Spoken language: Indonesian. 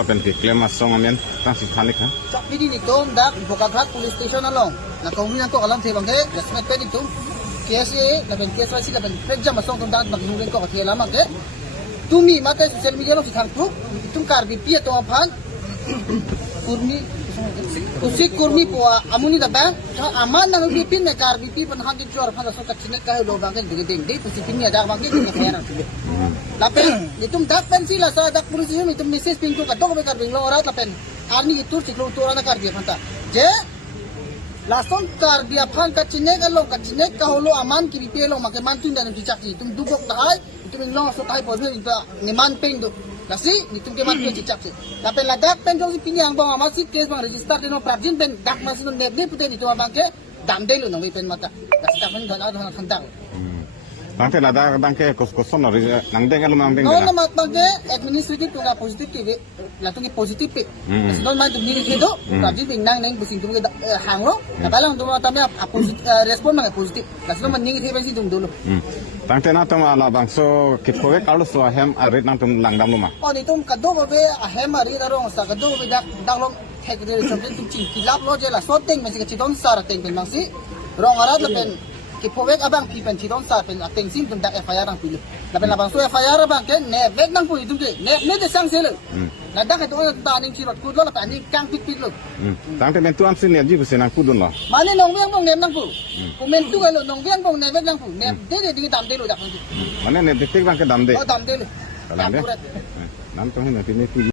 la pen ki claim asong amen tang si thanik ha Sak pidi nitum dak Bokakhat police station along. Na kaumi ko alam thebang ke jasmet pe nitum. KSA la pen KSYC la pen prejam asong tum dak magnuren ko kathela mak ke. Tumi mate social media lo thang tu tum kar bi pi to aphan kurmi usik kurmi po amuni da ba aman na bi pin me kar bi pi pan han jor phan so kachine ka lo bang ke ding ding usi pin ya dak bang ke ni khayar tu lapen nitum dak pen sila sa dak police station nitum message pin ko ka dok be kar bing lo orat lapen arni itu siklo to na kar dia phanta je lason kar dia phan kachine ka holo aman ki bi pe lo mak man tun dan ti chak ti tum dugok dai itum lo so kai po ni ta ni man peng do nasi nitum ke man pe ti chak ti lapen la dak pen jong si pin yang bang amasi case bang register de no prajin pen dak mas no ne pute ni to bang ke dam de lo no pen mata nasi dak pen dan ada khantang tang te la da dang ke ko son na nang deng alum nang deng no na mat bang ke administrative to positive ke la tu ni positive pe nasi non man tu ni ke do prajin bing nang nang busing tum ke hang lo na balang tu mata me positive respond mang positive nasi non man ni ke ben si tum do lo tang te na to ma la bang so ki phowe kalu so hem arit nang tum langdam luma oh ni tum kado be ahem ari darong sa kado be dak lo thek de chomten tum ching kilap lo je la so teng me si ke chidon sar teng pen mang si rong arat la pen ki phowe abang pi pen chidon sar pen ateng sin tum dak FIR ang pilu la pen abang so FIR abang ke ne vek nang pu tum ke ne de sang se lo la dak to ta ning chirot kud lo la pa ni kang pit pit lo tang te men tuan sin ne ji bu senang kudun lo mane nong wiang bong nem nang pu kumen tu ga lo nong wiang bong ne vek nang pu ne de de dam de lo dak mane ne detik bang ke dam de oh dam de lo dam de nam to hin na